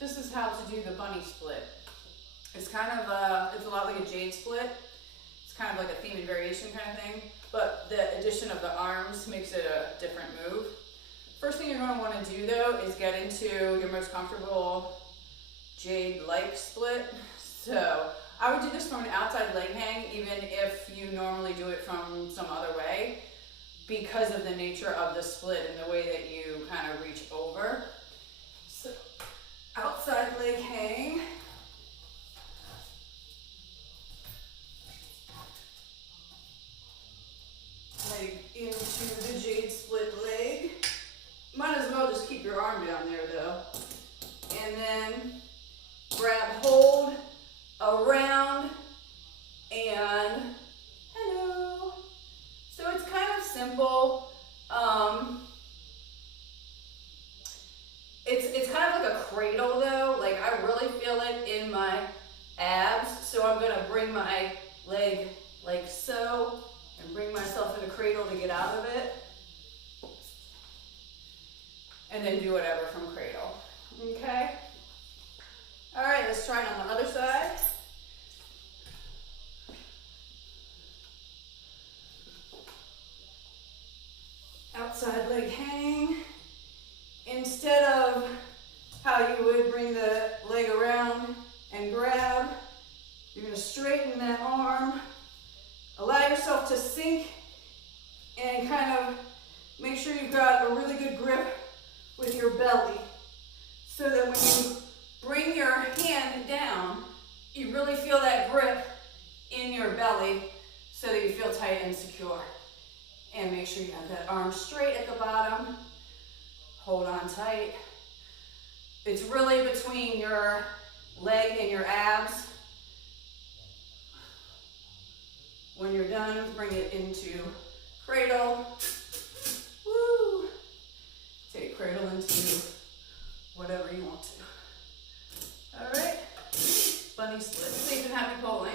this is how to do the bunny split. It's kind of it's a lot like a Jade split. It's kind of like a theme and variation kind of thing, but the addition of the arms makes it a different move. First thing you're going to want to do though is get into your most comfortable Jade-like split. So I would do this from an outside leg hang, even if you normally do it from some other way, because of the nature of the split and the way that you kind of reach over. So outside leg hang. Leg into the Jade split leg. Might as well just keep your arm down there though. And then grab hold around and hello. So it's kind of simple. It's kind of like a cradle though. Like I really feel it in my abs. So I'm gonna bring my leg like so and bring myself in a cradle to get out of it. And then do whatever from cradle, okay? All right, let's try it on the other side. Outside leg hang. Instead of how you would bring the leg around and grab, you're gonna straighten that arm. Allow yourself to sink and kind of make sure you've got a really good grip with your belly, so that when you bring your hand down, you really feel that grip in your belly so that you feel tight and secure. And make sure you have that arm straight at the bottom. Hold on tight. It's really between your leg and your abs. When you're done, bring it into cradle. Woo! Take cradle into whatever you want to. All right, bunny split. Safe and happy pulling.